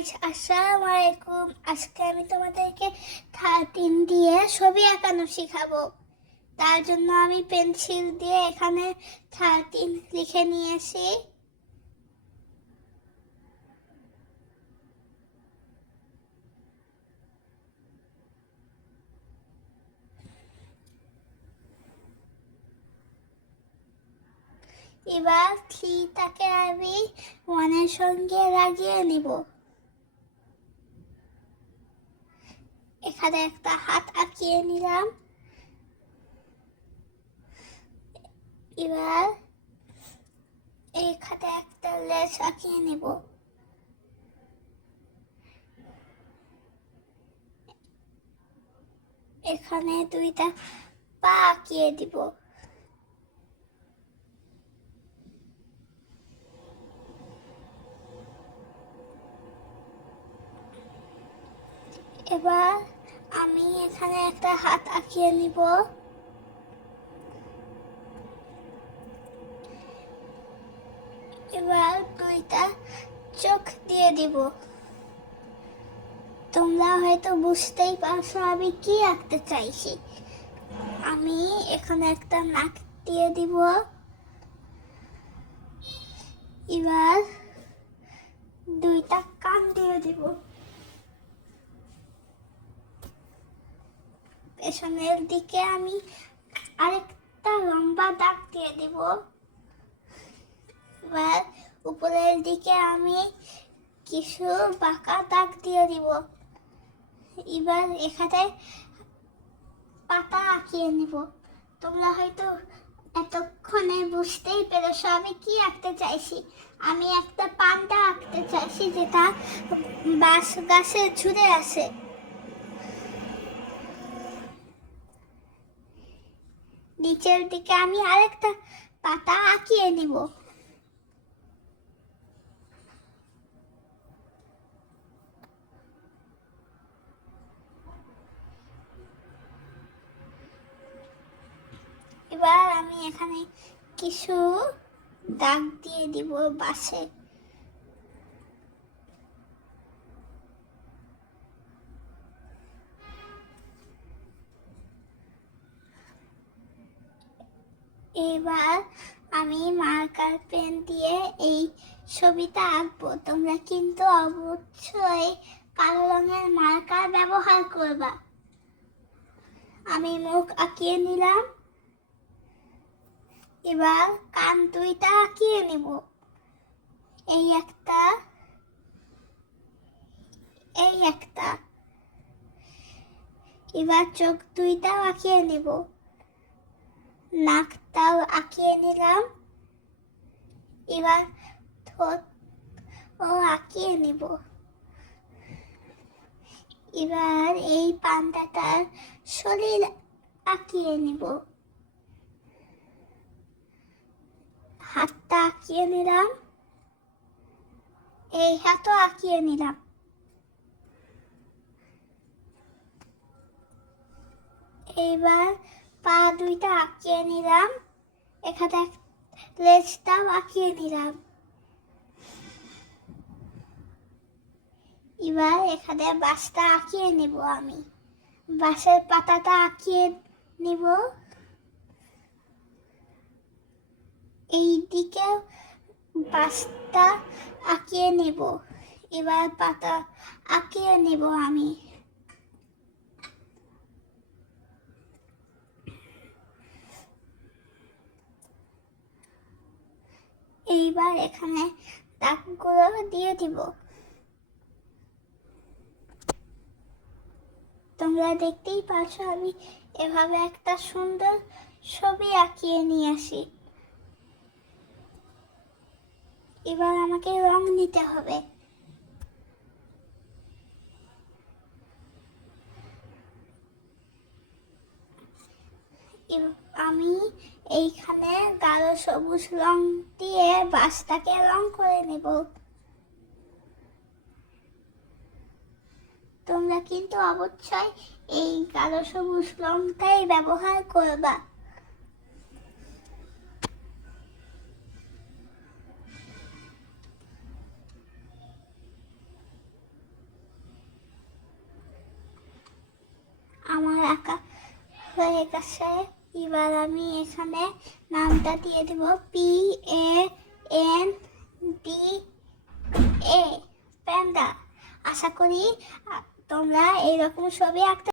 Guys আসসালামু আলাইকুম আজকে আমি তোমাদেরকে থার্টিন দিয়ে ছবি আঁকানো শেখাবো। তার জন্য আমি পেন্সিল দিয়ে এখানে থার্টিন লিখে নিয়েছি। এবার থ্রিটাকে আমি ওয়ানের সঙ্গে লাগিয়ে নিব। এখানে একটা হাত আঁকিয়ে নিলাম। এবার এখানে একটা লেজ আঁকিয়ে নিব। এখানে দুইটা পা আঁকিয়ে দিব। এবার আমি এখানে একটা হাত আঁকিয়ে নিব। এবার দুইটা চোখ দিয়ে দিব। তোমরা হয়তো বুঝতেই পারছ আমি কি আঁকতে চাইছি। আমি এখানে একটা নাক দিয়ে দিব। এবার দুইটা কান দিয়ে দিব। পেছনের দিকে আমি আরেকটা লম্বা দাগ দিয়ে দিব। এবার উপরের দিকে আমি কিছু বাঁকা দাগ দিয়ে দিব। এবার এখানে পাতা আঁকিয়ে নিব। তোমরা হয়তো এতক্ষণে বুঝতেই পেরেছ আমি কি আঁকতে চাইছি। আমি একটা পান্ডা আঁকতে চাইছি যেটা বাঁশ গাছে ঝুলে আছে। নিচের দিকে আমি আরেকটা পাতা আঁকিয়ে নিব। এবার আমি এখানে কিছু দাগ দিয়ে দিব বাসে এবার আমি মার্কার পেন দিয়ে এই ছবিটা আঁকবো। তোমরা কিন্তু অবশ্যই কালো রঙের মার্কার ব্যবহার করবা। আমি মুখ আঁকিয়ে নিলাম। এবার কান দুইটা আঁকিয়ে নিব। এই একটা এই একটা। এবার চোখ দুইটাও আঁকিয়ে নিব। নাকটাও আঁকিয়ে নিলাম। এবার ঠোঁট ও আঁকিয়ে নিব। এবার এই পান্ডাটার শরীর আঁকিয়ে নিব। হাতটা আঁকিয়ে নিলাম। এই হাতও আঁকিয়ে নিলাম। এইবার পা দুইটা আঁকিয়ে নিলাম। এখানে লেজটাও আঁকিয়ে নিলাম। এবার এখানে বাসটা আঁকিয়ে নিব আমি। বাঁশের পাতাটা আঁকিয়ে নিব। এই দিকে বাসটা আঁকিয়ে নিব। এবার পাতা আঁকিয়ে নিব আমি। এইবার এখানে দাগগুলো দিয়ে দিব। তোমরা দেখতেই পাচ্ছ আমি এভাবে একটা সুন্দর ছবি আঁকিয়ে নিয়ে আসি। এবার আমাকে রং নিতে হবে। আমি এইখানে গাঢ় সবুজ রং দিয়ে বাসটাকে রং করে নেব। তোমরা কিন্তু অবশ্যই এই গাঢ় সবুজ রংটাই ব্যবহার করবা। আমার একা হয়ে গেছে। এবার আমি এখানে নামটা দিয়ে দেব P A N D A, panda. আশা করি তোমরা এইরকম ছবি আঁকতে